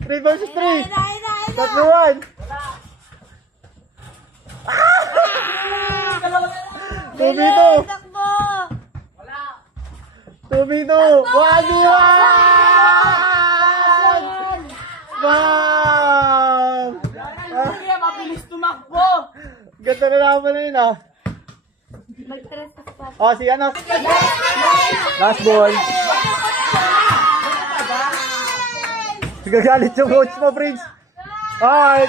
Three versus three. That's the one. 2v2. 2v2. 1v1. Bam! Mabilis tumakbo. Ganda na naman na yun ah. Oh, si ano? Last ball. Gagalit yung coach mo, Prince. Alright.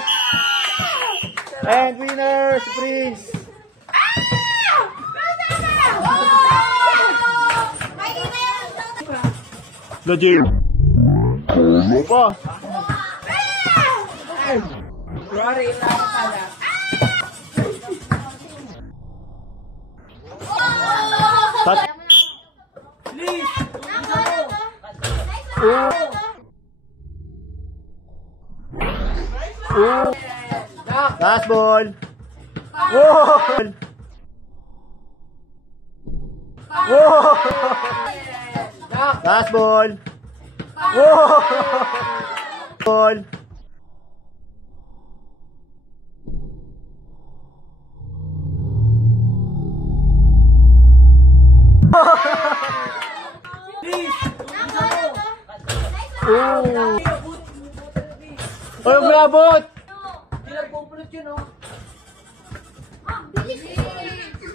And winner, si Prince. Legit. Ano pa? Rory, pala. Please. Last ball. Whoa! Whoa! Last ball. Whoa! Ball. Oy, may abot!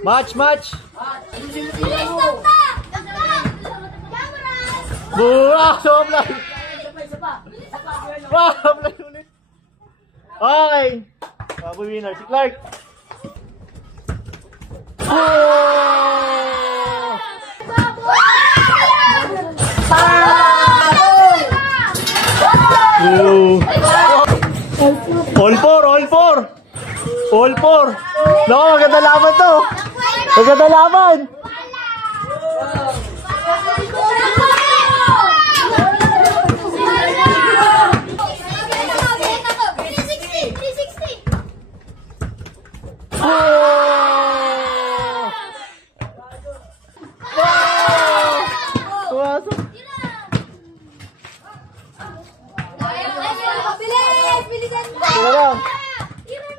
Match, match! Buah! Soblay! Soblay ulit! Okay! Baboy winner, si Clark! All four, all four. All four. No, maganda laban to. Maganda laban.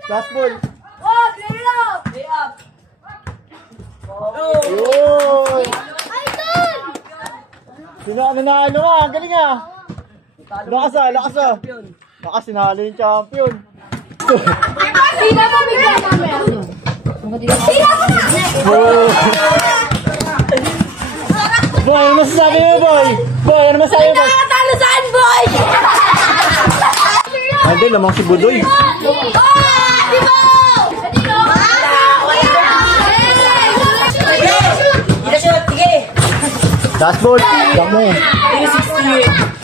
Last ball. Oh, play up. Play up. Yun. Sino ano na ano nga, ang galing ah. Lakas ah, lakas ah. Lakas, sinalo yung champion. Sino mo bigla kami? Sino mo na? Boy, ano masasabi mo, boy? Boy, ano masasabi mo? Nakakatalo saan, boy? Hindi, lamang si Budoy. Last ball, damo. 360.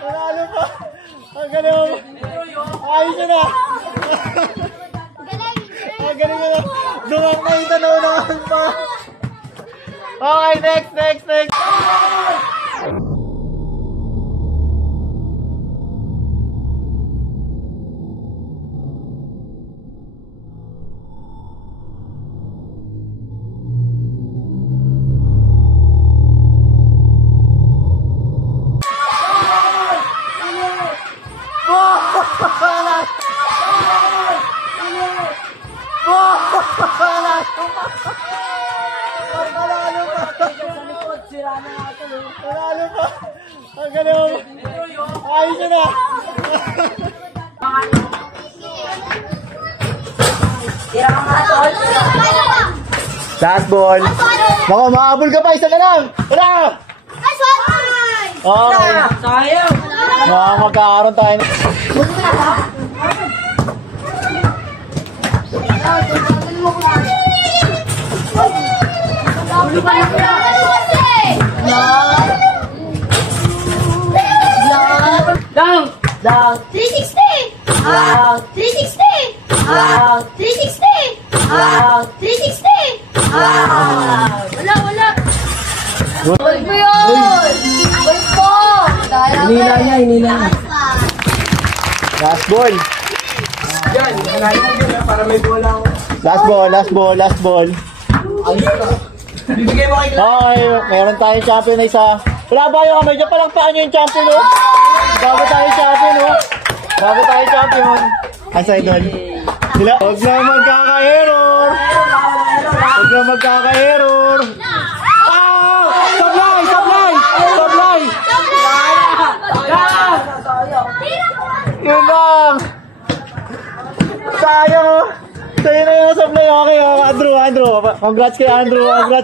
Panalo pa! Ang galing! Ayos na na! Ang galing na na! Dumang na yung tanaw naman pa! Okay, next! Oh! Panalo pa! Panalo pa! Ang galing! Ayos yun na! Last ball! Baka maabol ka pa! Isa na lang! Tara! Okay. Sayang. Magkakaroon tayo. Down. Down. 360. Down. 360. Down. 360. Down. 360. Down. Wala. Ball po yun. Ball po. Hinila niya. Last ball. Yan, kanahin mo yun para may bola ako. Last ball. Bibigay mo kay Okay, meron tayong champion na isa. Wala ba yung kamay dyan? Palakpakan nyo yung champion, no? Bago tayo champion, no? Bago tayo champion. Aside doon. Sila, huwag na magkaka-error. Huwag na magkaka-error. Ah! Sablay! Yun lang! Sayang, oh! Sa'yo na yung sablay. Okay, oh. Andrew. Congrats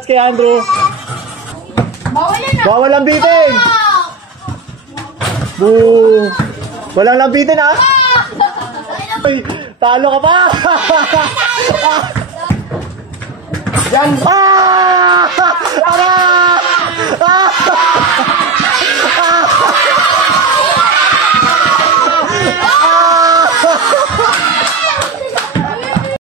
kay Andrew. Bawal lambitin! Boo! Walang lambitin, ha? Ay, talo ka pa! Yan! Ah! Aray!